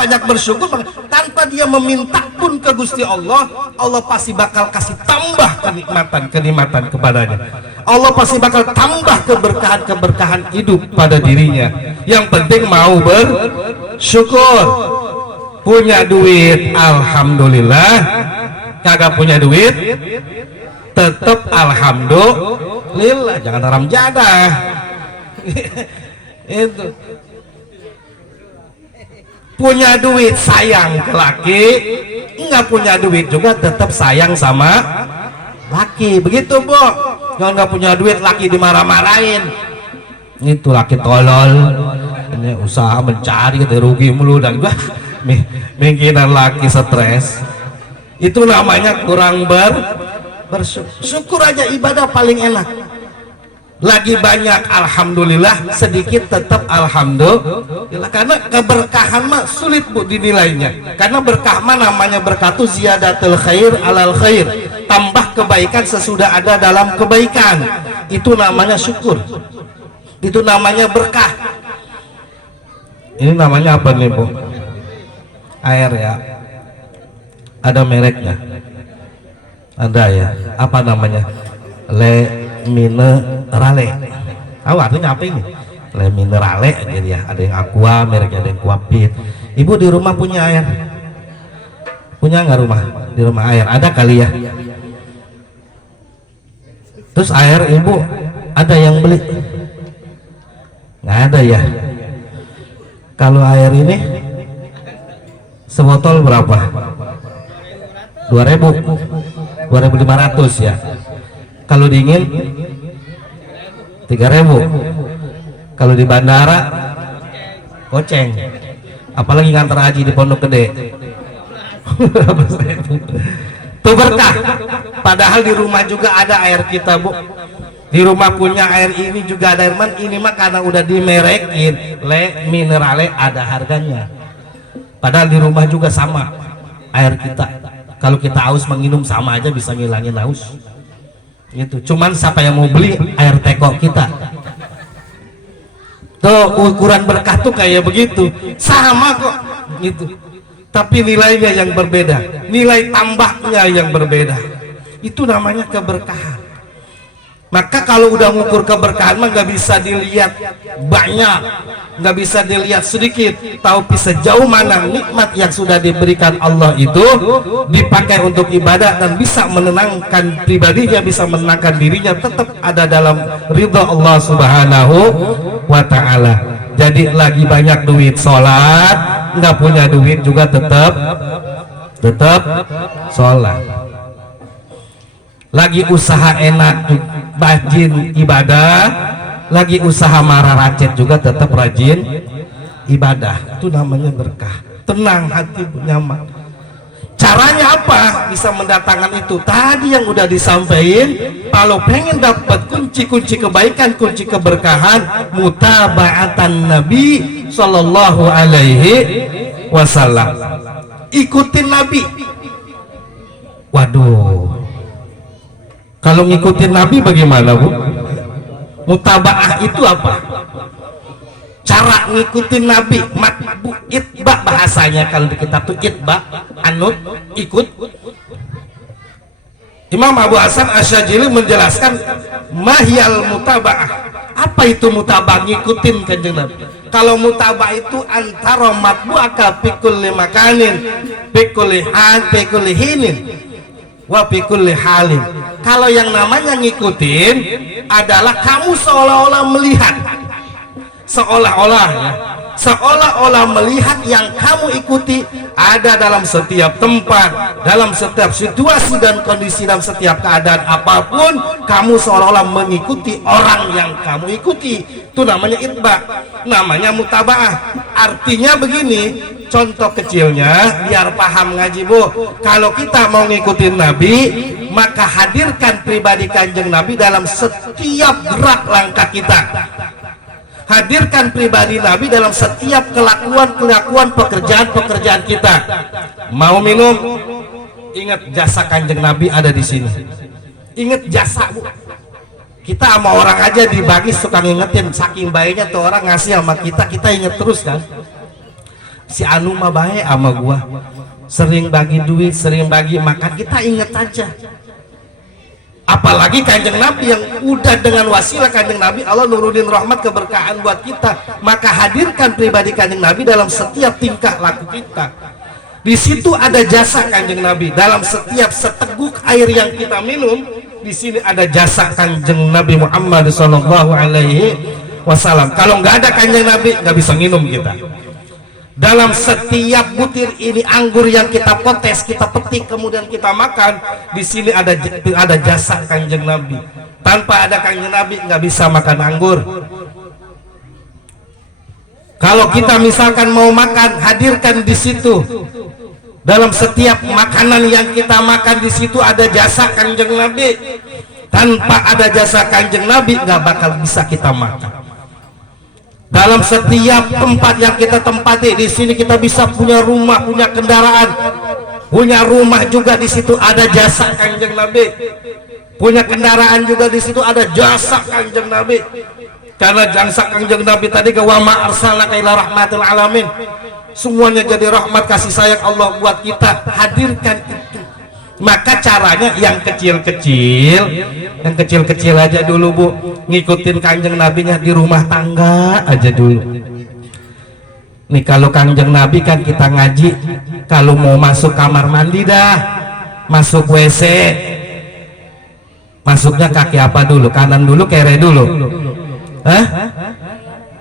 banyak bersyukur, tanpa dia meminta pun ke Gusti Allah, Allah pasti bakal kasih tambah kenikmatan kepadanya. Allah pasti bakal tambah keberkahan hidup pada dirinya. Yang penting mau bersyukur. Punya duit alhamdulillah, kagak punya duit tetap alhamdulillah, jangan haram jadah. Itu punya duit sayang ke laki, nggak punya duit juga tetap sayang sama laki, begitu Bu. Kalau nggak punya duit laki dimarah-marahin, itu laki tolol, ini usaha mencari kita rugi mulu dan gua mungkinan laki stres. Itu namanya kurang bersyukur. Aja ibadah paling enak. Lagi banyak alhamdulillah, sedikit tetap alhamdulillah. Karena keberkahan mah sulit Bu dinilainya. Karena berkah mah namanya berkah itu ziyadatul khair alal khair, tambah kebaikan sesudah ada dalam kebaikan. Itu namanya syukur. Itu namanya berkah. Ini namanya apa nih Bu? Air ya. Ada mereknya? Ada ya. Apa namanya? Le Minerale. Tahu artinya apa ini? Le Minerale jadi ya. Ada yang Aqua, mereknya ada yang Aquapit. Ibu di rumah punya air? Punya nggak rumah? Di rumah air ada kali ya. Terus air ibu ada yang beli? Nggak ada ya. Kalau air ini sebotol berapa? 2.500 ya. Kalau dingin 3.000. Kalau di bandara goceng. Apalagi ngantar haji di Pondok Gede. Itu berkah. Padahal di rumah juga ada air kita Bu. Di rumah punya air ini juga ada air man. Ini mah karena udah dimerekin Le Minerale, ada harganya. Padahal di rumah juga sama air kita. Kalau kita haus menginum sama aja bisa ngilangin haus. Gitu. Cuman siapa yang mau beli air teko kita? Tuh ukuran berkah tuh kayak begitu. Sama kok gitu. Tapi nilainya yang berbeda. Nilai tambahnya yang berbeda. Itu namanya keberkahan. Maka kalau udah ngukur keberkahan mah nggak bisa dilihat banyak, nggak bisa dilihat sedikit, tapi sejauh mana nikmat yang sudah diberikan Allah itu dipakai untuk ibadah dan bisa menenangkan pribadinya, bisa menenangkan dirinya, tetap ada dalam ridha Allah Subhanahu wa Ta'ala. Jadi lagi banyak duit sholat, nggak punya duit juga tetap sholat. Lagi usaha enak rajin ibadah, lagi usaha marah racet juga tetap rajin ibadah. Itu namanya berkah, tenang hati, nyaman. Caranya apa bisa mendatangkan itu? Tadi yang udah disampaikan. Kalau pengen dapat kunci-kunci kebaikan, kunci keberkahan, mutaba'atan Nabi Sallallahu Alaihi Wasallam. Ikutin Nabi. Waduh, kalau ngikutin Nabi bagaimana Bu? Mutaba'ah itu apa? Cara ngikutin Nabi, matbu itba bahasanya kalau di kitab itu itba, anut, ikut. Imam Abu Hasan Asy'ajili menjelaskan mahyal mutaba'ah. Apa itu mutaba'ah? Ngikutin kanjeng Nabi. Kalau mutaba'ah itu antara matbu'aka bikulli makanin, bikulli han, bikulli hinin, wa bikulli halin. Kalau yang namanya ngikutin adalah kamu seolah-olah melihat, seolah-olah melihat yang kamu ikuti ada dalam setiap tempat, dalam setiap situasi dan kondisi, dalam setiap keadaan apapun, kamu seolah-olah mengikuti orang yang kamu ikuti. Itu namanya itba, namanya mutaba'ah. Artinya begini, contoh kecilnya biar paham ngaji Bu. Kalau kita mau ngikutin Nabi, maka hadirkan pribadi kanjeng Nabi dalam setiap gerak langkah kita. Hadirkan pribadi Nabi dalam setiap kelakuan pekerjaan kita. Mau minum, ingat jasa kanjeng Nabi ada di sini. Ingat jasa Bu. Kita sama orang aja dibagi suka ngingetin, saking baiknya tuh orang ngasih sama kita, kita inget terus kan. si anu mah bae ama gua, sering bagi duit, sering bagi makan, kita ingat aja. Apalagi Kanjeng Nabi yang udah dengan wasilah Kanjeng Nabi Allah nurunin rahmat keberkahan buat kita, maka hadirkan pribadi Kanjeng Nabi dalam setiap tingkah laku kita. Di situ ada jasa Kanjeng Nabi dalam setiap seteguk air yang kita minum. Di sini ada jasa Kanjeng Nabi Muhammad Sallallahu Alaihi Wasallam. Kalau nggak ada Kanjeng Nabi nggak bisa minum kita. Dalam setiap butir ini anggur yang kita potes, kita petik, kemudian kita makan, di sini ada jasa Kanjeng Nabi. Tanpa ada Kanjeng Nabi nggak bisa makan anggur. Kalau kita misalkan mau makan, hadirkan di situ. Dalam setiap makanan yang kita makan, di situ ada jasa Kanjeng Nabi. Tanpa ada jasa Kanjeng Nabi nggak bakal bisa kita makan. Dalam setiap tempat yang kita tempati, di sini kita bisa punya rumah, punya kendaraan, punya rumah juga di situ ada jasa Kanjeng Nabi. Punya kendaraan juga di situ ada jasa Kanjeng Nabi. Karena jasa Kanjeng Nabi tadi ke wa ma arsalnaka illa rahmatul alamin. Semuanya jadi rahmat kasih sayang Allah buat kita, hadirkan itu. Maka caranya yang kecil-kecil aja dulu Bu, ngikutin Kanjeng Nabinya di rumah tangga aja dulu. Nih kalau Kanjeng Nabi kan kita ngaji, kalau mau masuk kamar mandi dah, masuk WC, masuknya kaki apa dulu? Kanan dulu, kiri dulu? Hah?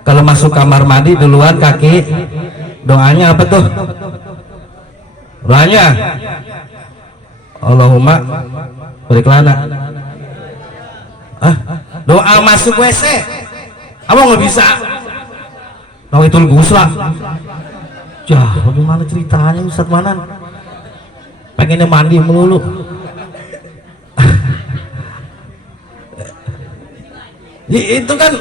Kalau masuk kamar mandi duluan kaki, doanya apa tuh? Doanya Allahumma barik lana. Doa masuk WC abang nggak bisa. Nah itu guslah. Jah, bagaimana ceritanya Ustaz Manan? Pengennya mandi melulu. Itu kan,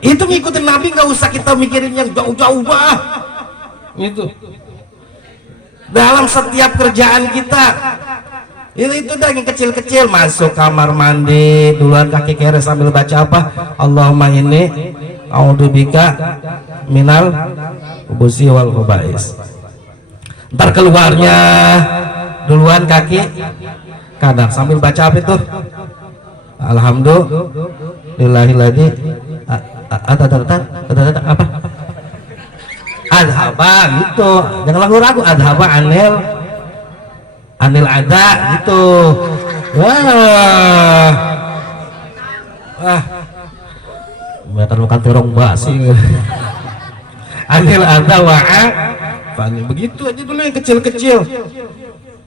itu ngikutin Nabi, nggak usah kita mikirin yang jauh-jauh bah. Itu dalam setiap kerjaan kita. Itu dah yang kecil-kecil, masuk kamar mandi duluan kaki kiri sambil baca apa? Allahumma inni a'udzubika minal khubuthi wal khaba'is. Ntar keluarnya duluan kaki kanan sambil baca apa itu? Alhamdulillahilladzi apa? Adhaba gitu. Jangan ragu-ragu, adhaba anil ada gitu. Makan terong basi. Anil ada wa'a. Begitu aja dulu yang kecil-kecil.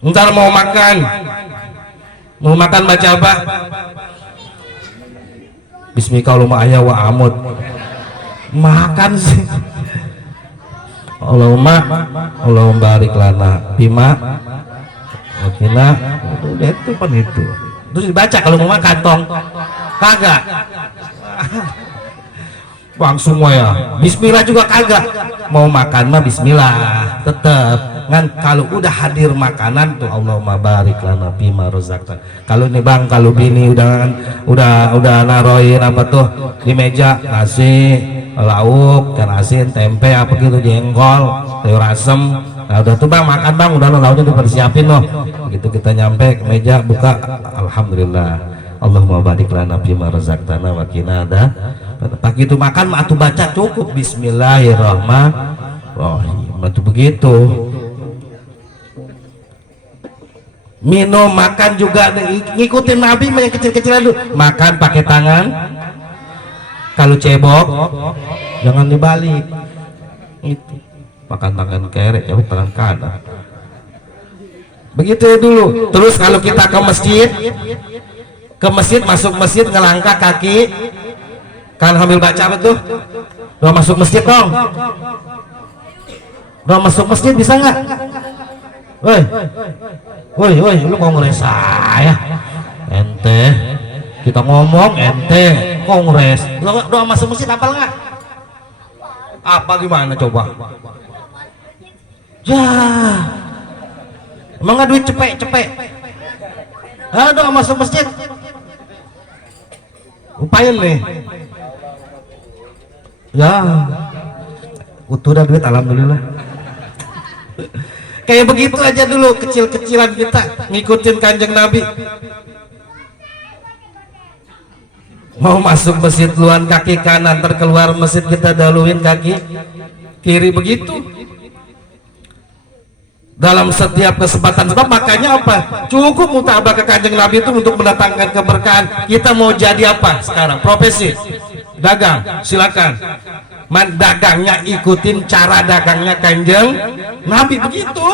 Ntar mau makan baca apa? Bismillahirrahmanirrahim wa amud. Makan sih. Allahumma barik lana bima wakina. Udah itu pan itu. Terus dibaca kalau mau makan tong kagak. Bang semua ya. Bismillah juga kagak. Mau makan mah bismillah tetap. Kan kalau udah hadir makanan tuh Allahumma barik lana bima rozaqtan. Kalau nih Bang, kalau bini udah naroin apa tuh di meja, nasi, lauk, ikan asin, tempe apa gitu, jengkol, sayur asem. Nah udah tuh Bang, makan Bang, udah lauknya dipersiapin loh. Begitu kita nyampe ke meja, buka, alhamdulillah. Allahumma barik lana bima rozaqtana wa qina ada. Begitu makan mah atuh baca cukup bismillahirrahmanirrahim. Itu begitu. Minum makan juga ngikutin Nabi yang kecil-kecil dulu. Makan pakai tangan. Kalau cebok jangan dibalik. Itu makan tangan kiri, cebok tangan kanan. Begitu ya dulu. Terus kalau kita ke masjid, masuk masjid ngelangkah kaki kan sambil baca apa tuh? Doa masuk masjid dong. Doa masuk masjid bisa nggak? Woi, lu kongres saya. Ente, kita ngomong ente kongres. Doa masuk masjid apal nggak? Apa gimana coba? Ya, emang nggak duit cepet? Doa masuk masjid. Upayain nih. Ya, utuh dah duit alhamdulillah. Kayak begitu aja dulu kecil-kecilan kita ngikutin kanjeng Nabi. Mau masuk masjid luan kaki kanan, terkeluar masjid kita dahuluin kaki kiri, begitu dalam setiap kesempatan. Sebab makanya apa, cukup mutabah ke kanjeng Nabi itu untuk mendatangkan keberkahan. Kita mau jadi apa sekarang? Profesi dagang, silakan. Dagangnya ikutin cara dagangnya kanjeng Nabi, begitu.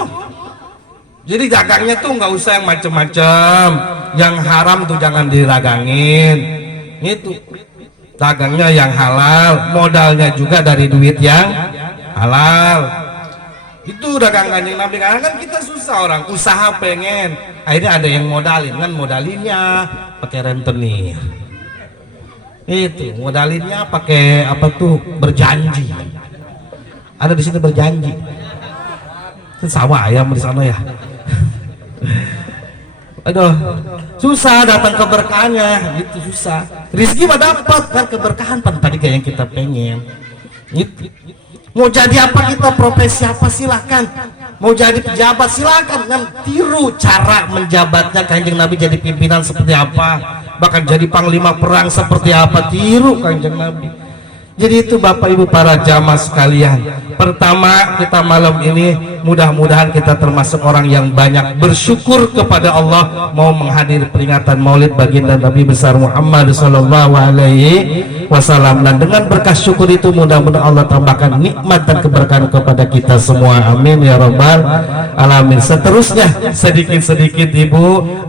Jadi dagangnya tuh nggak usah yang macem-macem, yang haram tuh jangan diragangin. Itu dagangnya yang halal, modalnya juga dari duit yang halal. Itu dagang kanjeng Nabi. Karena kan kita susah, orang usaha pengen, akhirnya ada yang modalin, kan modalinnya pakai rentenir. Itu modalinnya pakai apa tuh, berjanji. Ada di sini berjanji. Kan sama ayam di sana ya. Aduh, susah datang keberkahannya, gitu susah. Rizki mah dapat kan, keberkahan tadi kayak yang kita pengen. Gitu. Mau jadi apa kita, profesi apa silakan. Mau jadi pejabat silakan, kan tiru cara menjabatnya kanjeng Nabi, jadi pimpinan seperti apa, bahkan jadi panglima perang seperti apa, tiru kanjeng Nabi. Jadi itu Bapak Ibu para jamaah sekalian, pertama kita malam ini mudah-mudahan kita termasuk orang yang banyak bersyukur kepada Allah mau menghadiri peringatan Maulid baginda Nabi besar Muhammad sallallahu alaihi wasallam. Dan dengan berkah syukur itu mudah-mudahan Allah tambahkan nikmat dan keberkahan kepada kita semua, amin ya rabbal alamin. Seterusnya sedikit-sedikit Ibu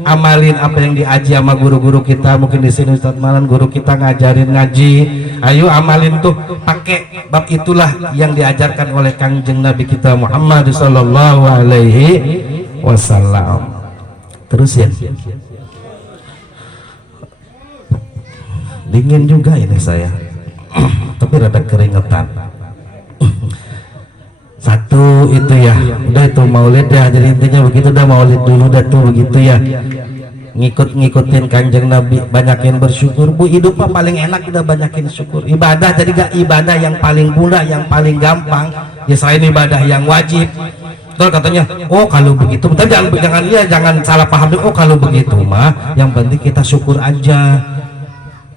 amalin apa yang diaji sama guru-guru kita. Mungkin di sini Ustaz Malan guru kita ngajarin ngaji, ayo amalin tuh, pakai bab itulah yang diajarkan oleh kanjeng Nabi kita Muhammad sallallahu alaihi wasallam. Terus ya, dingin juga ini saya tapi rada keringetan. Satu itu ya, udah itu maulid ya, jadi intinya begitu dah, maulid dulu dah tuh begitu ya, ngikutin kanjeng Nabi, banyakin bersyukur Bu. Hidup mah paling enak udah banyakin syukur. Ibadah jadi gak ibadah yang paling mudah, yang paling gampang ya, selain ibadah yang wajib. Terus katanya, oh kalau begitu, tapi jangan salah paham. Oh kalau begitu mah yang penting kita syukur aja,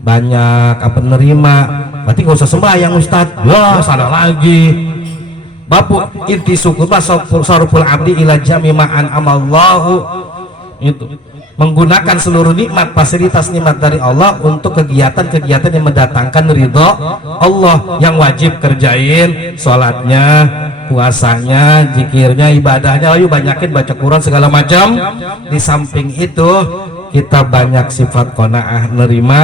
banyak apa nerima, berarti gak usah sembahyang Ustadz. Wah salah lagi. Bapak inti syukur mah saruful abdi ila jami ma'an amallahu, itu menggunakan seluruh nikmat, fasilitas nikmat dari Allah untuk kegiatan-kegiatan yang mendatangkan ridho Allah. Yang wajib kerjain, sholatnya, puasanya, zikirnya, ibadahnya, ayo banyakin baca Quran segala macam. Di samping itu kita banyak sifat qanaah, nerima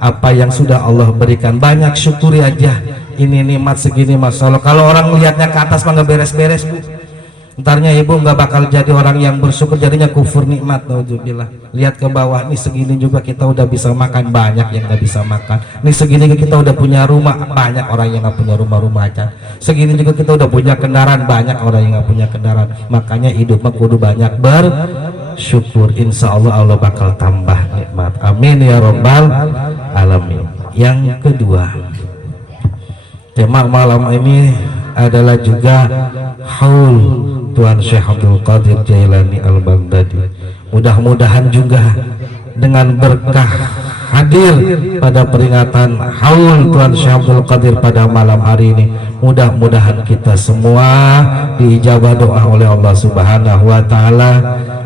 apa yang sudah Allah berikan, banyak syukuri aja. Ini nikmat segini Masya Allah. Kalau orang melihatnya ke atas mah nggak beres-beres Bu, ntarnya Ibu nggak bakal jadi orang yang bersyukur, jadinya kufur nikmat. Nauzubillah. Lihat ke bawah nih, segini juga kita udah bisa makan, banyak yang nggak bisa makan. Nih segini kita udah punya rumah, banyak orang yang nggak punya rumah aja. Segini juga kita udah punya kendaraan, banyak orang yang nggak punya kendaraan. Makanya hidup mah kudu banyak bersyukur. Insya Allah Allah bakal tambah nikmat, amin ya rabbal alamin. Yang kedua, tema malam ini adalah juga haul Tuan Syekh Abdul Qadir Jailani Al-Baghdadi. Mudah-mudahan juga dengan berkah hadir pada peringatan haul Tuan Syekh Abdul Qadir pada malam hari ini, mudah-mudahan kita semua diijabah doa oleh Allah Subhanahu wa taala,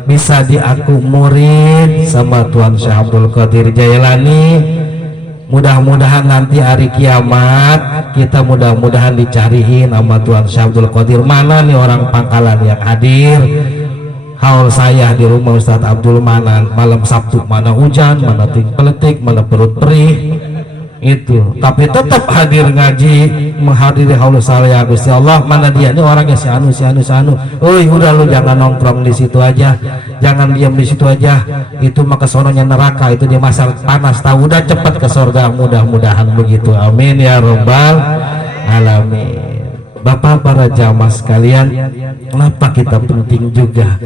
bisa diakomodir sama Tuan Syekh Abdul Qadir Jailani. Mudah-mudahan nanti hari kiamat kita mudah-mudahan dicariin sama Tuan Syekh Abdul Qadir, mana nih orang Pangkalan yang hadir haul saya di rumah Ustadz Abdul Manan malam Sabtu, mana hujan, mana ting-peletik, mana perut perih itu, tapi tetap hadir ngaji, menghadiri haul saya. Gusti Allah, mana dia nih orangnya, si anu. Oi udah lu jangan nongkrong di situ aja, jangan diam di situ aja, itu mah kesononya neraka, itu di masa panas, tahu udah cepat ke surga. Mudah-mudahan begitu, amin ya robbal alamin. Bapak para jamaah sekalian, kenapa kita penting juga,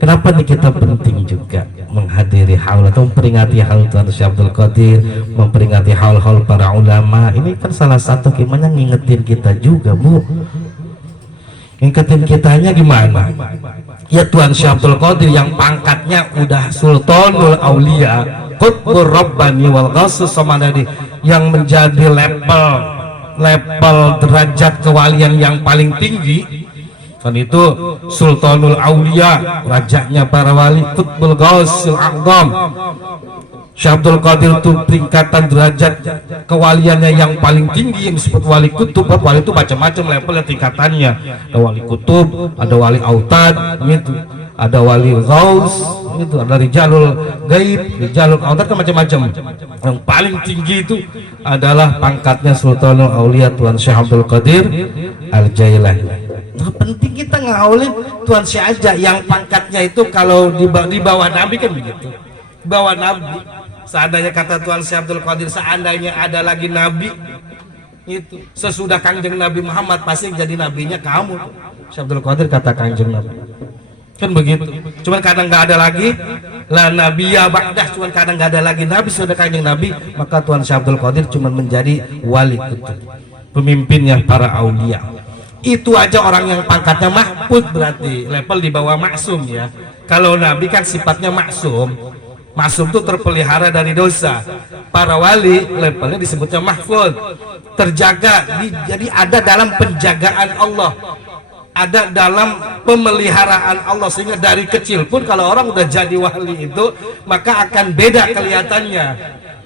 kenapa nih kita penting juga menghadiri haul atau memperingati haul Tuan Syekh Abdul Qadir, memperingati haul-haul para ulama. Ini kan salah satu gimana ngingetin kita juga Bu, ngingkatin kitanya gimana? Ya Tuan Syekh Abdul Qadir yang pangkatnya udah Sultanul Aulia, Qutbur Rabbani wal Ghasus Samadadi, yang menjadi level derajat kewalian yang paling tinggi. Kan itu Sultanul Aulia, rajanya para wali, Qutbul Ghausul A'zam. Syekh Abdul Qadir itu tingkatan derajat kewaliannya yang paling tinggi, yang disebut wali kutub. Wali itu macam-macam levelnya, tingkatannya. Ada wali kutub, ada wali autad, gitu. Ada wali ghaus, itu ada rijalul gaib, rijalul autad, kan macam-macam. Yang paling tinggi itu adalah pangkatnya Sultanul Aulia Tuan Syekh Abdul Qadir Al-Jailani. Nah, penting kita ngaulin Tuan Syekh aja yang pangkatnya itu kalau di bawah Nabi kan begitu. Bawah Nabi. Seandainya kata Tuan Syekh Abdul Qadir, seandainya ada lagi Nabi itu sesudah Kangjeng Nabi Muhammad, pasti jadi nabinya kamu. Syekh Abdul Qadir kata Kangjeng Nabi kan begitu. Cuman kadang nggak ada lagi la nabiya ba'dah, cuman kadang nggak ada lagi Nabi sudah Kangjeng Nabi, maka Tuan Syekh Abdul Qadir cuman menjadi wali kutub, pemimpinnya para aulia. Itu aja orang yang pangkatnya mahfud, berarti level di bawah maksum ya. Kalau Nabi kan sifatnya maksum. Maksum itu terpelihara dari dosa. Para wali levelnya disebutnya mahfud, terjaga, jadi ada dalam penjagaan Allah, ada dalam pemeliharaan Allah, sehingga dari kecil pun kalau orang udah jadi wali itu maka akan beda kelihatannya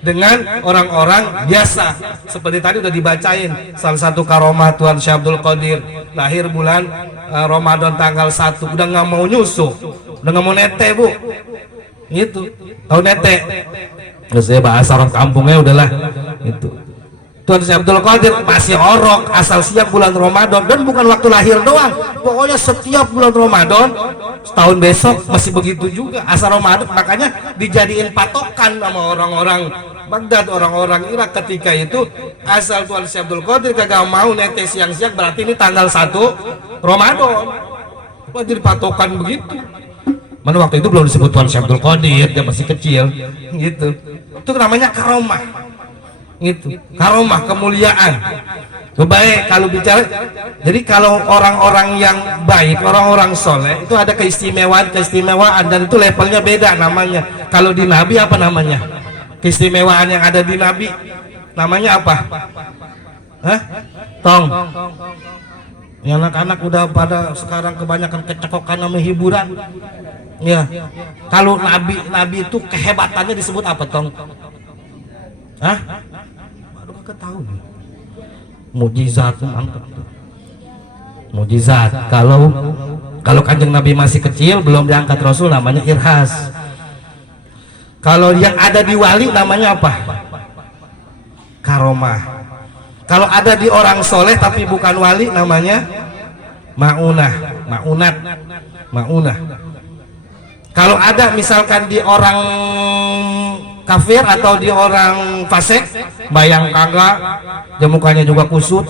dengan orang-orang biasa. Seperti tadi udah dibacain salah satu karomah Tuan Syekh Abdul Qadir, lahir bulan Ramadan tanggal 1, udah nggak mau nyusu, udah nggak mau nete bu, itu tahu nete, terus saya bahasa orang kampungnya udahlah itu. Tuan Syekh Abdul Qadir masih orok, asal siap bulan Ramadan, dan bukan waktu lahir doang, pokoknya setiap bulan Ramadan setahun besok masih begitu juga asal Ramadan. Makanya dijadiin patokan sama orang-orang Baghdad, orang-orang Irak ketika itu, asal Tuan Syekh Abdul Qadir kagak mau nete siang-siang berarti ini tanggal 1 Ramadan. Wah, jadi patokan begitu. Mana waktu itu belum disebut Tuan Syekh Abdul Qadir, dia masih kecil gitu. Itu namanya karomah, gitu. Karomah, kemuliaan. Baik kalau bicara, jadi kalau orang-orang yang baik, orang-orang soleh itu ada keistimewaan dan itu levelnya beda namanya. Kalau di Nabi apa namanya? Keistimewaan yang ada di Nabi namanya apa? Hah? Tong. Yang anak-anak udah pada sekarang kebanyakan kecekokan sama hiburan. Ya, kalau Nabi itu kehebatannya disebut apa, Tong? Hah? Baru kagak tahu nih. Mujizat, mantap. Mujizat. Kalau Kanjeng Nabi masih kecil belum diangkat Rasul namanya irhas. Kalau yang ada di wali namanya apa? Karomah. Kalau ada di orang soleh tapi bukan wali namanya maunah, maunah. Kalau ada misalkan di orang kafir atau di orang fasik, bayang kagak, dia mukanya juga kusut,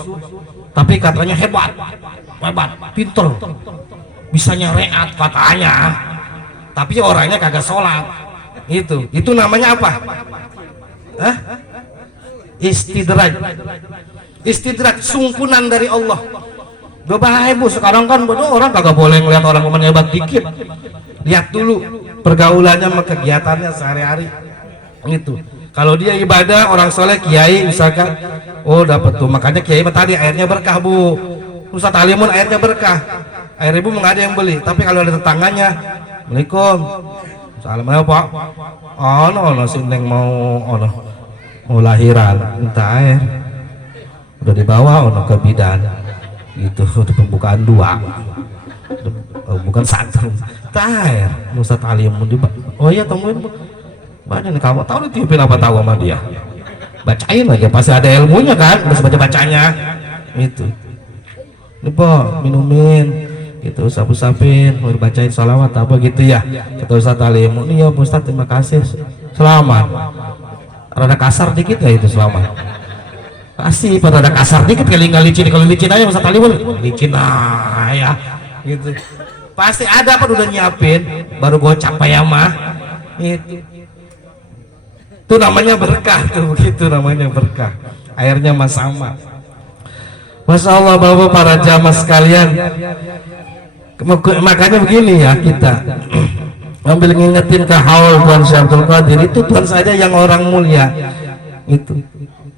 tapi katanya hebat, pinter, bisa nyereat katanya, tapi orangnya kagak sholat. Itu namanya apa? Hah? Istidraj, sungkunan dari Allah. Gak bahaya bu, sekarang kan orang kagak boleh ngeliat orang hebat dikit. Lihat dulu pergaulannya sama kegiatannya sehari-hari. Itu kalau dia ibadah, orang soleh kiai misalkan, oh dapat tuh. Makanya kiai tadi airnya berkah bu, Ustadz Alimun airnya berkah, air ibu nggak ada yang beli. Tapi kalau ada tetangganya, Assalamualaikum, assalamualaikum pak, no si neng mau lahiran, minta air, udah dibawa ke bidan, gitu, udah pembukaan 2, bukan 1. Air Ustadz Alimun di, oh iya temuin bu. Banyak nih kamu tahu ditipin apa tahu sama dia, bacain aja pasti ada ilmunya kan, harus baca-bacanya itu. Ini po minumin gitu, sapu-sapin, mau bacain salawat apa gitu ya, kata Ustadz Alimun. Iya Ustadz terima kasih, selamat. Rada kasar dikit ya itu selamat, kasih pada rada kasar dikit kali nggak licin. Kalau licin aja Ustadz Alimun licin ya gitu. Pasti ada apa udah nyiapin, baru gocap payama itu namanya berkah tuh, begitu namanya berkah. Airnya mas sama. Masya Allah Bapak para jamaah sekalian, makanya begini ya, kita ambil ngingetin ke haul Tuhan Syekh Abdul Qadir itu Tuhan saja yang orang mulia itu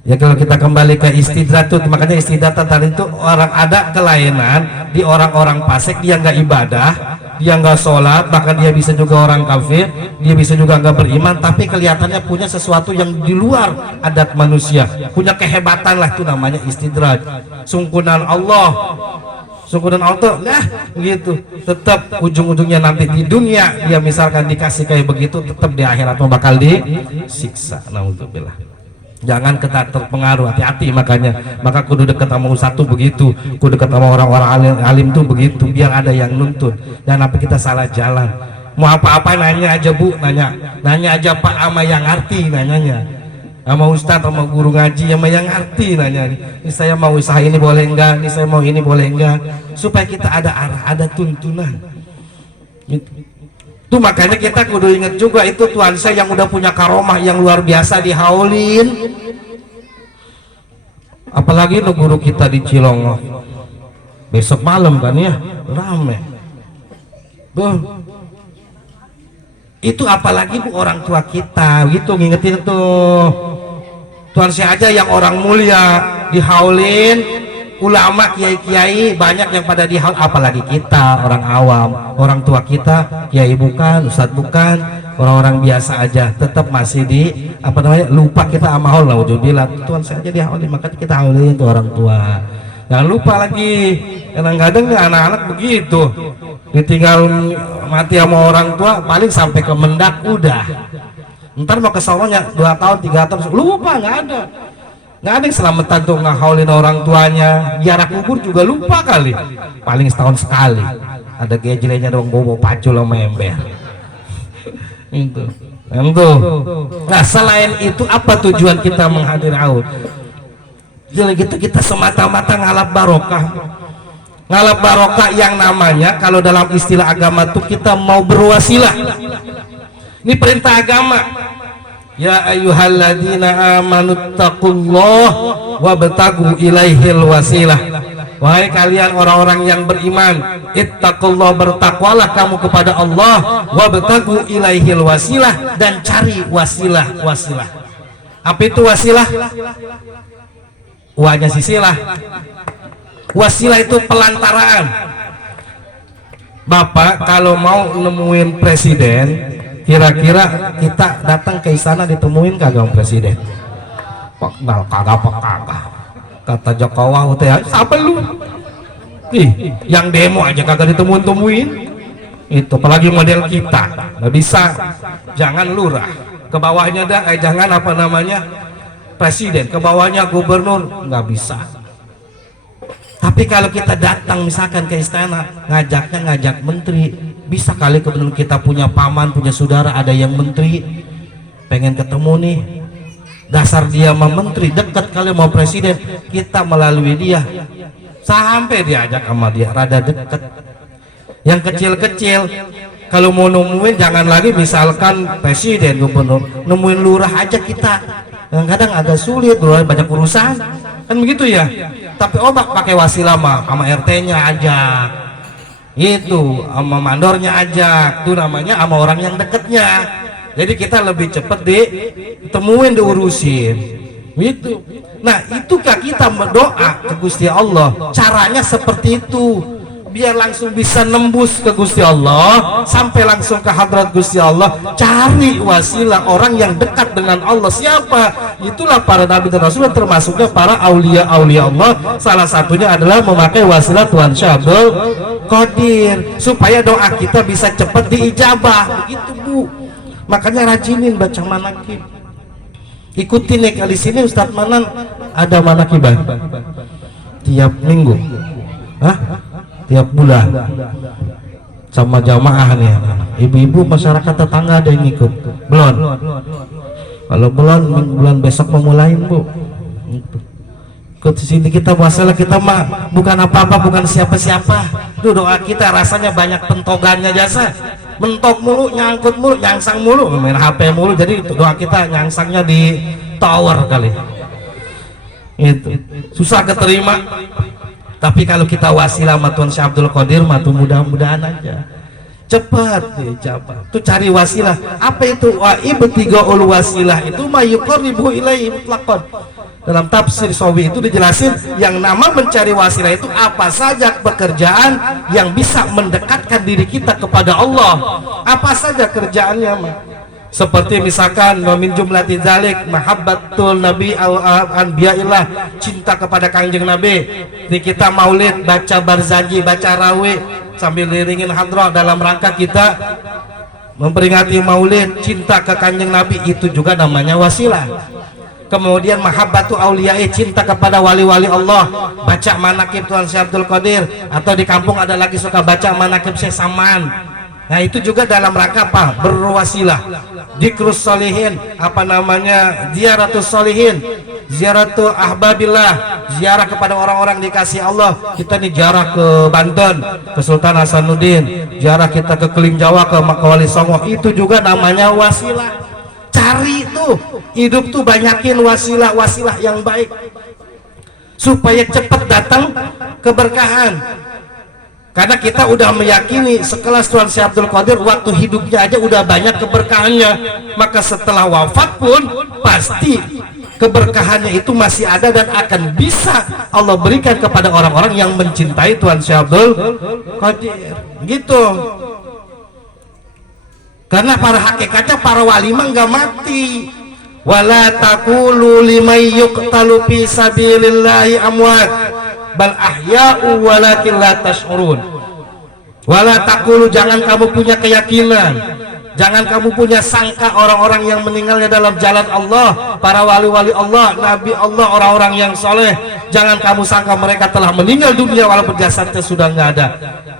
ya. Kalau kita kembali ke istidrat itu, makanya istidrat tadi itu orang ada kelainan di orang-orang fasik, dia nggak ibadah, dia nggak sholat, bahkan dia bisa juga orang kafir, dia bisa juga nggak beriman, tapi kelihatannya punya sesuatu yang di luar adat manusia, punya kehebatan lah, itu namanya istidrat. Sungkunan Allah, sungkunan Allah, nah gitu. Tetap ujung-ujungnya nanti di dunia dia misalkan dikasih kayak begitu, tetap di akhirat bakal disiksa. Naudzubillah. Jangan kita terpengaruh, hati-hati. Maka kudu dekat sama ustadz tuh begitu, kudu dekat sama orang-orang alim tuh begitu, biar ada yang nuntun. Dan apa kita salah jalan, mau apa-apa nanya aja Bu, nanya aja Pak ama yang ngerti, nanyanya sama ustadz sama guru ngaji sama yang ngerti, nanya ini saya mau usaha ini boleh enggak, ini saya mau ini boleh enggak, supaya kita ada arah, ada tuntunan gitu. Tuh makanya kita kudu ingat juga itu Tuhan saya yang udah punya karomah yang luar biasa dihaulin. Apalagi no guru kita di Cilongo besok malam kan ya rame. Itu apalagi Bu orang tua kita gitu, ngingetin tuh Tuhan saya aja yang orang mulia dihaulin, ulama kiai-kiai banyak yang pada dihaul, apalagi kita orang awam, orang tua kita kiai bukan, ustadz bukan, orang-orang biasa aja tetap masih di apa namanya lupa kita sama haul. Naudzubillah, Tuhan saya aja dihaulin, makanya kita haulin tuh orang tua. Jangan lupa lagi, kadang-kadang anak-anak begitu ditinggal mati sama orang tua paling sampai ke Mendak udah, ntar mau ke sononya 2 tahun 3 tahun lupa, nggak ada yang selamatan tuh ngahaulin orang tuanya. Ziarah kubur juga lupa kali, paling setahun sekali ada gejelenya dong, bobo pacul sama ember itu. Nah selain itu apa tujuan kita menghadir haul? Jadi kita semata-mata ngalap barokah. Ngalap barokah yang namanya kalau dalam istilah agama tuh kita mau berwasilah. Ini perintah agama. Ya ayyuhalladzina amanu taqullah wabtagu ilaihil wasilah. Wahai kalian orang-orang yang beriman, ittaqullah, bertakwalah kamu kepada Allah, wabtagu ilaihil wasilah, dan cari wasilah. Apa itu wasilah? Wanya sisilah. Wasilah itu pelantaraan. Bapak kalau mau nemuin presiden, kira-kira kita datang ke istana ditemuin kagak presiden? Kagak. Kata Jokowi teh, apa lu? Yang demo aja kagak ditemuin. Itu apalagi model kita, nggak bisa. Jangan lurah, ke bawahnya jangan apa namanya presiden, ke bawahnya gubernur, nggak bisa. Tapi kalau kita datang misalkan ke istana, ngajak menteri, bisa kali kebetulan kita punya paman, punya saudara ada yang menteri, pengen ketemu nih, dasar dia sama menteri dekat kali mau presiden, kita melalui dia sampai diajak sama dia, rada dekat. Yang kecil-kecil kalau mau nemuin jangan lagi misalkan presiden, gubernur, nemuin lurah aja kita kadang-kadang agak sulit, banyak urusan kan begitu ya. Tapi obak pakai wasilah sama RT-nya ajak, itu sama mandornya ajak, itu namanya sama orang yang deketnya. Jadi kita lebih cepet ditemuin, diurusin gitu. Nah itukah kita berdoa ke Gusti Allah, caranya seperti itu, biar langsung bisa nembus ke Gusti Allah, sampai langsung ke hadrat Gusti Allah. Cari wasilah, orang yang dekat dengan Allah. Siapa? Itulah para nabi dan rasul, termasuknya para aulia Allah. Salah satunya adalah memakai wasilah Tuhan Syekh Abdul Qadir, supaya doa kita bisa cepat diijabah. Begitu Bu, makanya rajinin baca manakib. Ikutin nih kali sini Ustadz Manan ada manakibah tiap minggu, tiap bulan sama jamaah nih. Ibu-ibu masyarakat tetangga ada yang ikut belum? Kalau belum, bulan besok memulain Bu. Ikut sini kita masalah kita mah bukan apa-apa, bukan siapa-siapa. Itu doa kita rasanya banyak pentogannya jasa, mentok mulu, nyangkut mulu, nyangsang mulu, main HP mulu. Jadi doa kita nyangsangnya di tower kali. Itu susah keterima. Tapi kalau kita wasilah sama Tuan Syekh Abdul Qadir mah tuh mudah-mudahan aja cepat dijawab. Tuh cari wasilah. Apa itu wa ibtigaul wasilah? Itu mayuqarribu ilaihi mutlaqan. Dalam tafsir Sawi itu dijelasin yang nama mencari wasilah itu apa saja pekerjaan yang bisa mendekatkan diri kita kepada Allah. Apa saja kerjaannya mah. Seperti misalkan min jumlati dzalik mahabbatul nabi al-anbiya'illah, cinta kepada Kangjeng Nabi. Ini kita maulid, baca barzanji, baca rawih sambil liringin hadrah dalam rangka kita memperingati maulid, cinta ke Kanjeng Nabi, itu juga namanya wasilah. Kemudian mahabbatu auliya'i, cinta kepada wali-wali Allah, baca manaqib Tuan Syekh Abdul Qadir, atau di kampung ada lagi suka baca manaqib Syekh Saman. Nah itu juga dalam rangka apa? Berwasilah. Dzikrus sholihin, apa namanya, ziaratus sholihin, ziaratu ahbabillah, ziarah kepada orang-orang dikasih Allah. Kita nih ziarah ke Banten, ke Sultan Hasanuddin, ziarah kita ke Keling Jawa, ke Wali Songo, itu juga namanya wasilah. Cari tuh, hidup tuh banyakin wasilah-wasilah yang baik supaya cepat datang keberkahan. Karena kita udah meyakini sekelas Tuan Syekh Abdul Qadir waktu hidupnya aja udah banyak keberkahannya, maka setelah wafat pun pasti keberkahannya itu masih ada dan akan bisa Allah berikan kepada orang-orang yang mencintai Tuan Syekh Abdul Qadir gitu. Karena para hakikatnya para wali mah nggak mati. Wala taqulu liman yuqtalu fi sabilillahi amwat bal ahya'u walakin la tash'urun. Wala taqulu, jangan kamu punya keyakinan, jangan kamu punya sangka orang-orang yang meninggalnya dalam jalan Allah, para wali-wali Allah, nabi Allah, orang-orang yang soleh, jangan kamu sangka mereka telah meninggal dunia walaupun jasadnya sudah nggak ada.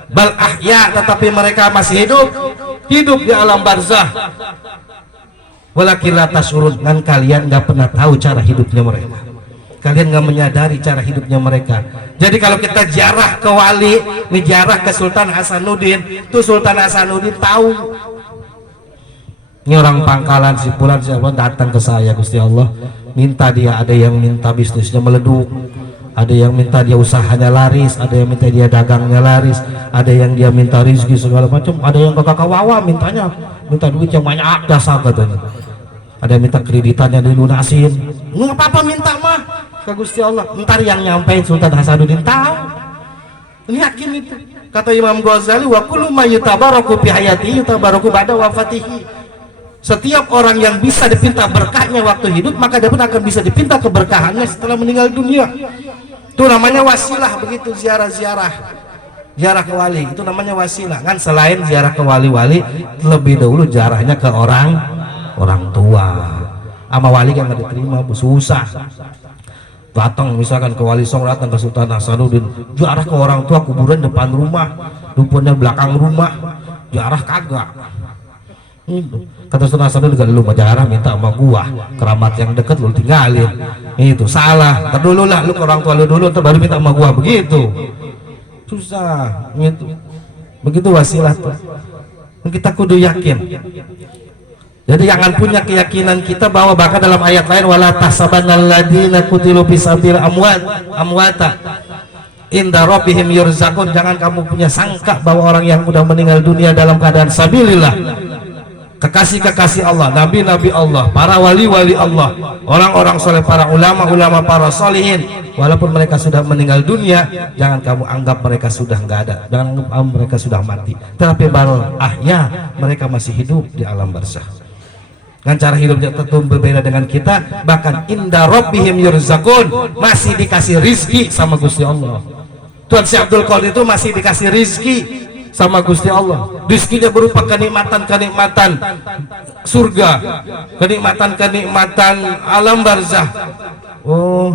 Bal ahya, tetapi mereka masih hidup di alam barzah. Walakin la tash'urun, dan kalian nggak pernah tahu cara hidupnya mereka. Kalian nggak menyadari cara hidupnya mereka. Jadi kalau kita ziarah ke wali, nih ziarah ke Sultan Hasanuddin, tuh Sultan Hasanuddin tahu. Ini orang Pangkalan, Sipulan, siapa datang ke saya, Gusti Allah, minta dia, ada yang minta bisnisnya meleduk, ada yang minta dia usahanya laris, ada yang minta dia dagangnya laris, ada yang dia minta rezeki segala macam, ada yang kakak kawawa mintanya, minta duit yang banyak dasar katanya. Ada yang minta kreditannya dilunasin. Nggak apa-apa minta mah ke Gusti Allah. Ntar yang nyampein Sultan Hasanuddin tahu. Ini yakin itu. Kata Imam Ghazali, wa kullu ma yutabaraku fi hayatihi yutabaraku ba'da wafatihi. Setiap orang yang bisa dipinta berkahnya waktu hidup, maka dia pun akan bisa dipinta keberkahannya setelah meninggal dunia. Itu namanya wasilah, begitu ziarah-ziarah. Ziarah ke wali itu namanya wasilah. Kan selain ziarah ke wali-wali, lebih dahulu ziarahnya ke orang tua. Sama wali kan nggak diterima, susah. Datang misalkan ke Wali Songo, datang ke Sultan Hasanuddin, ziarah ke orang tua, kuburan depan rumah, dukunnya belakang rumah, ziarah kagak. Kata Sultan Hasanuddin, gak lu mau ziarah minta sama gua, keramat yang deket lu tinggalin. Itu salah. Ntar dulu lah, lu ke orang tua lu dulu, ntar baru minta sama gua, begitu. Susah gitu. Begitu wasilah tuh. Kita kudu yakin. Jadi jangan punya keyakinan kita bahwa bahkan dalam ayat lain, wala tahsabannal ladzina qutilu fisabilil amwata inda rabbihim yurzaqun. Jangan kamu punya sangka bahwa orang yang sudah meninggal dunia dalam keadaan sabilillah, kekasih-kekasih Allah, nabi-nabi Allah, para wali-wali Allah, orang-orang soleh, para ulama-ulama, para solihin, walaupun mereka sudah meninggal dunia, jangan kamu anggap mereka sudah nggak ada, jangan anggap mereka sudah mati. Tetapi bal ahya, mereka masih hidup di alam barzah. Dengan cara hidupnya tentu berbeda dengan kita. Bahkan inda rabbihim yurzaqun, masih dikasih rizki sama Gusti Allah. Tuan Syekh Abdul Qadir itu masih dikasih rizki sama Gusti Allah. Rizkinya berupa kenikmatan-kenikmatan surga, kenikmatan-kenikmatan alam barzah. Oh,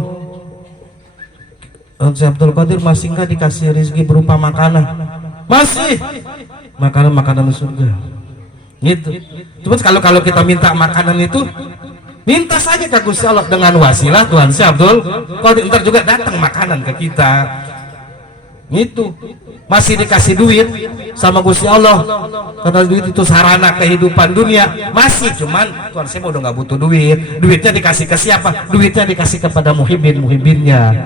Tuan Syekh Abdul Qadir masih nggak dikasih rizki berupa makanan? Masih, makanan-makanan surga. Gitu. Cuma kalau kita minta makanan itu, minta saja ke Gusti Allah dengan wasilah Tuhan Syekh Abdul Qadir, ntar juga datang makanan ke kita. Gitu. Masih dikasih duit sama Gusti Allah, karena duit itu sarana kehidupan dunia. Masih, cuman Tuhan Syekh udah nggak butuh duit. Duitnya dikasih ke siapa? Duitnya dikasih kepada muhibinnya.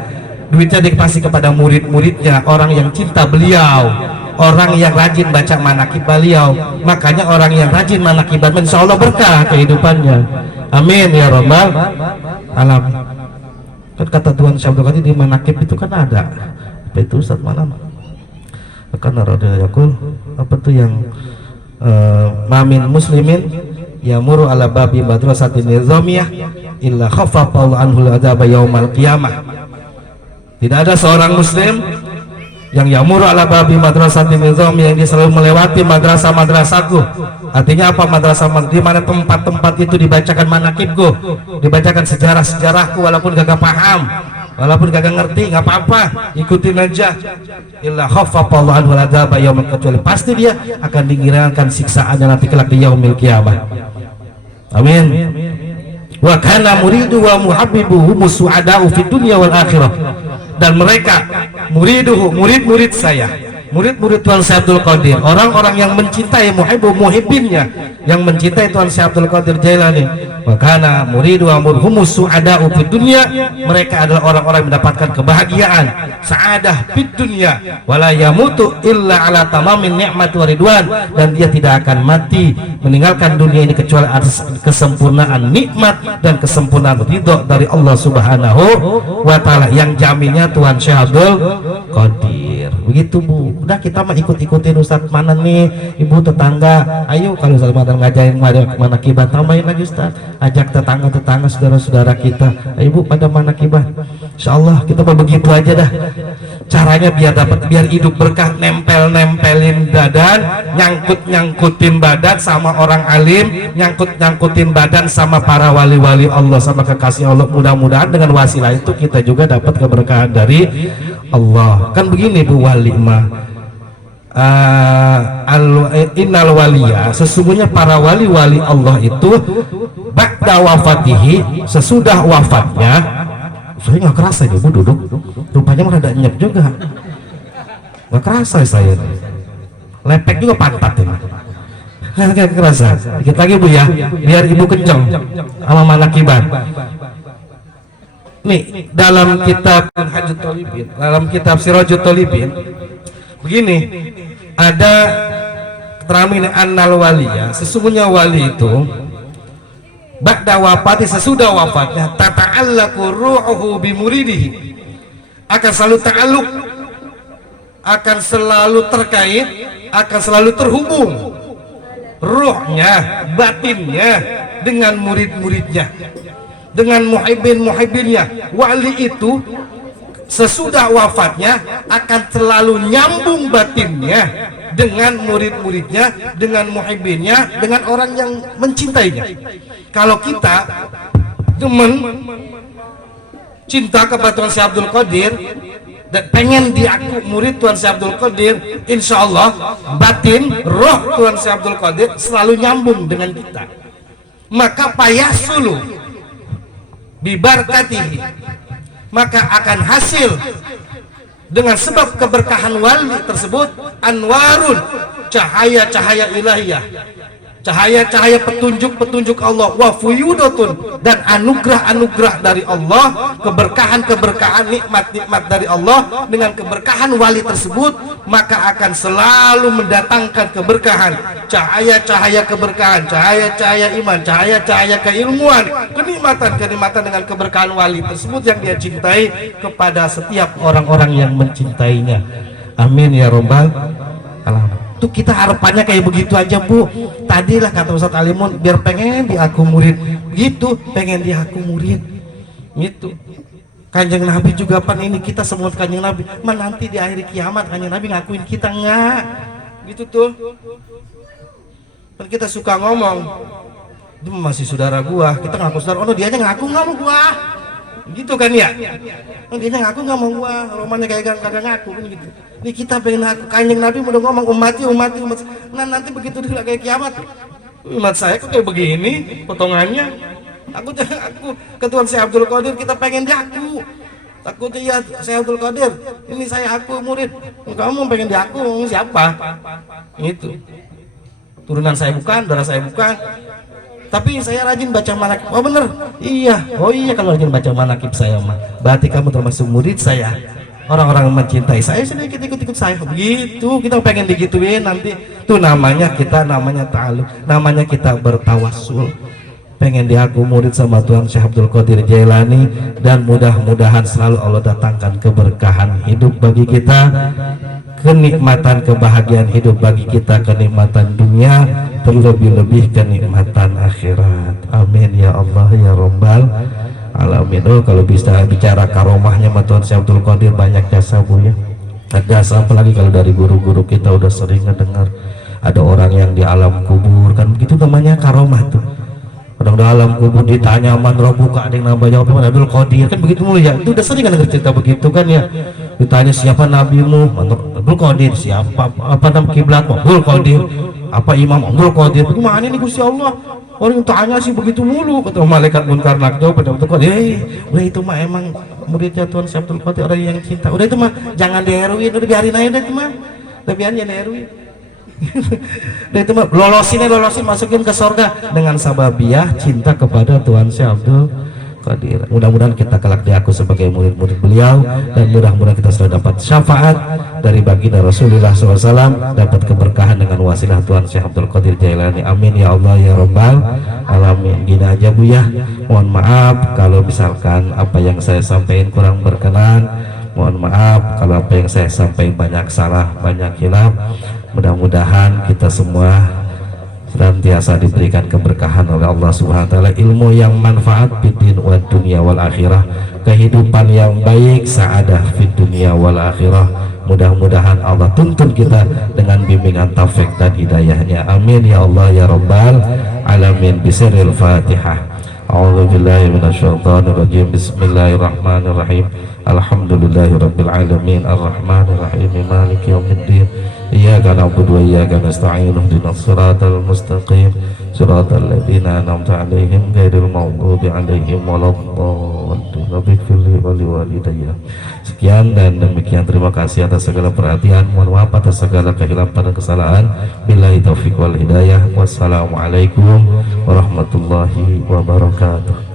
duitnya dikasih kepada murid-muridnya, orang yang cinta beliau, orang yang rajin baca manaqib beliau. Makanya orang yang rajin manaqib, insya Allah berkah kehidupannya. Amin ya rabbal alamin. Kan kata Tuhan Syekh Abdul Qadir di manaqib itu kan ada apa itu Ustaz mana? Karena radhiyallahu apa tuh yang mamin muslimin yamuru ala babi madrasatin nizamiyah illa khaffafa Allah anhu al-adzaba yaumal qiyamah. Tidak ada seorang muslim yang yamuru ala babi madrasatin nizamiyah, yang dia selalu melewati madrasah-madrasahku. Artinya apa madrasah? Di mana tempat-tempat itu dibacakan manaqibku, dibacakan sejarah-sejarahku, walaupun gak paham, walaupun gak ngerti, nggak apa-apa, ikutin aja. Illa khaffafa Allah anhu al-adzaba yaumil, kecuali pasti dia akan diringankan siksaannya nanti kelak di yaumil qiyamah. Amin. Wa kana muridu wa muhabbibuhu musu'ada'u fid dunya wal akhirah. Dan mereka muriduhu, murid-murid saya, murid-murid Tuan Syekh Abdul Qadir, orang-orang yang mencintai muhibbinnya, yang mencintai Tuan Syekh Abdul Qadir Jailani. Makana muridu wa murhumus su'ada'u fid dunya, mereka adalah orang-orang yang mendapatkan kebahagiaan, sa'adah fid dunya, wala yamutu illa ala tamamin ni'mati wa ridwan, dan dia tidak akan mati meninggalkan dunia ini kecuali atas kesempurnaan nikmat dan kesempurnaan ridho dari Allah Subhanahu wa taala, yang jaminnya Tuhan Syekh Abdul Qadir. Begitu Bu. Udah kita mah ikut-ikutin Ustaz mana nih, ibu tetangga, ayo kalau Ustaz Madan ngajarin mana kibat, tambahin lagi Ustaz, ajak tetangga-tetangga, saudara-saudara kita, ayo Bu pada mana kibat. Insyaallah kita mah begitu aja dah caranya, biar hidup berkah, nempelin badan, nyangkutin badan sama orang alim, nyangkutin badan sama para wali-wali Allah, sama kekasih Allah. Mudah-mudahan dengan wasilah itu kita juga dapat keberkahan dari Allah. Kan begini Bu, wali mah innal waliya, sesungguhnya para wali-wali Allah itu ba'da wafatihi, sesudah wafatnya. Saya nggak kerasa nih Bu duduk, rupanya mah rada nyep juga, nggak kerasa saya, lepek juga pantat ini, nggak kerasa. Dikit lagi Bu ya, biar ibu kenceng sama manakibat. Nih dalam kitab Hajjut Thalibin, dalam kitab Sirajut Thalibin begini, ada keterangan ini, annal waliya, sesungguhnya wali itu ba'da wafati, sesudah wafatnya, tata'allaqu ruhuhu bimuridihi, akan selalu ta'alluq, akan selalu terkait, akan selalu terhubung ruhnya, batinnya dengan murid-muridnya, dengan muhibbinnya. Wali itu sesudah wafatnya akan selalu nyambung batinnya dengan murid-muridnya, dengan muhibbinnya, dengan orang yang mencintainya. Kalau kita demen cinta kepada Tuan Syekh Abdul Qadir dan pengen diaku murid Tuan Syekh Abdul Qadir, insya Allah batin roh Tuan Syekh Abdul Qadir selalu nyambung dengan kita. Maka payasulu bibarkatihi, maka akan hasil dengan sebab keberkahan wali tersebut anwarun, cahaya-cahaya ilahiyah, cahaya-cahaya petunjuk-petunjuk Allah, wa fuyudatun, dan anugerah-anugerah dari Allah, keberkahan-keberkahan, nikmat-nikmat dari Allah. Dengan keberkahan wali tersebut maka akan selalu mendatangkan keberkahan, cahaya-cahaya keberkahan, cahaya-cahaya iman, cahaya-cahaya keilmuan, kenikmatan-kenikmatan dengan keberkahan wali tersebut yang dia cintai kepada setiap orang-orang yang mencintainya. Amin ya rabbal alamin. Tuh kita harapannya kayak begitu aja Bu. Tadilah kata Ustadz Alimun, biar pengen diaku murid gitu, pengen diaku murid gitu. Kanjeng Nabi juga pan ini, kita semua Kanjeng Nabi, mana nanti di akhir kiamat Kanjeng Nabi ngakuin kita, enggak gitu tuh. Kan kita suka ngomong, itu masih saudara gua, kita ngaku saudara, oh dia aja ngaku nggak mau gua gitu kan ya, oh, dia ngaku nggak mau gua, romannya kayak kagak ngaku kan gitu. Ini kita pengen ngaku, Kanjeng Nabi udah ngomong umati. Nah nanti begitu dia kayak kiamat, umat saya kok kayak begini potongannya. Aku ketuan Syekh Abdul Qadir, kita pengen diaku. Takutnya ya Syekh Abdul Qadir, ini saya aku murid, kamu pengen diaku siapa? Itu turunan saya bukan, darah saya bukan. Tapi saya rajin baca manakib. Oh bener, iya, oh iya, kalau rajin baca manakib saya mah berarti kamu termasuk murid saya. Orang-orang mencintai saya sedikit ikut-ikut saya, begitu. Kita pengen digituin nanti tuh, namanya ta'alluq, namanya kita bertawassul, pengen diaku murid sama Tuhan Syekh Abdul Qadir Jailani. Dan mudah-mudahan selalu Allah datangkan keberkahan hidup bagi kita, kenikmatan kebahagiaan hidup bagi kita, kenikmatan dunia, terlebih-lebih kenikmatan akhirat. Amin ya Allah ya Rabbal alamin. Oh, kalau bisa bicara karomahnya Tuhan Syekh Abdul Qadir, banyak jasa Bu ya. Jasa apalagi kalau dari guru-guru kita udah sering dengar ada orang yang di alam kubur, kan begitu namanya karomah tuh. Kadang di alam kubur ditanya man rabbuka, ada yang nambah jawab man Abdul Qadir, kan begitu mulu ya. Itu udah sering kan cerita begitu kan ya. Ditanya siapa nabimu, Abdul Qadir. Siapa apa nama kiblatmu, Abdul Qadir. Apa imam, Abdul Qadir. Gimana nih Gusti Allah, orang yang tanya sih begitu mulu. Kata malaikat munkar nakjo pada Abdul Qadir, udah itu mah emang muridnya Tuhan Syekh Abdul Qadir, orang yang cinta. Udah itu mah jangan diheruin, udah biarin aja udah itu mah, udah biarin jangan diheruin. Udah itu mah lolosin masukin ke surga dengan sababiah cinta kepada Tuhan Syekh Abdul Qadir. Mudah-mudahan kita kelak diaku sebagai murid-murid beliau, dan mudah-mudahan kita sudah dapat syafaat dari baginda Rasulullah SAW, dapat keberkahan dengan wasilah Tuhan Syekh Abdul Qadir Jailani. Amin ya Allah ya Rabbal alamin. Gini aja Bu ya, mohon maaf kalau misalkan apa yang saya sampaikan kurang berkenan, mohon maaf kalau apa yang saya sampaikan banyak salah, banyak hilaf. Mudah-mudahan kita semua senantiasa diberikan keberkahan oleh Allah Subhanahu wa taala, ilmu yang manfaat fid din wad dunya wal akhirah, kehidupan yang baik, saadah fid dunya wal akhirah. Mudah-mudahan Allah tuntun kita dengan bimbingan taufik dan hidayahnya. Amin ya Allah ya Rabbal alamin. Bisiril Fatihah. A'udzubillahi minasyaitonirrajim. Bismillahirrahmanirrahim. Alhamdulillahirabbil alamin arrahmanir rahim maliki yaumiddin. Iyyaka na'budu wa iyyaka nasta'in ihdinas siratal mustaqim siratal ladzina an'amta 'alaihim ghairil maghdubi 'alaihim waladdallin. Rabbighfirli wa liwalidayya. Sekian dan demikian, terima kasih atas segala perhatian, mohon maaf atas segala kehilafan dan kesalahan. Billahi taufiq wal hidayah. Wassalamualaikum warahmatullahi wabarakatuh.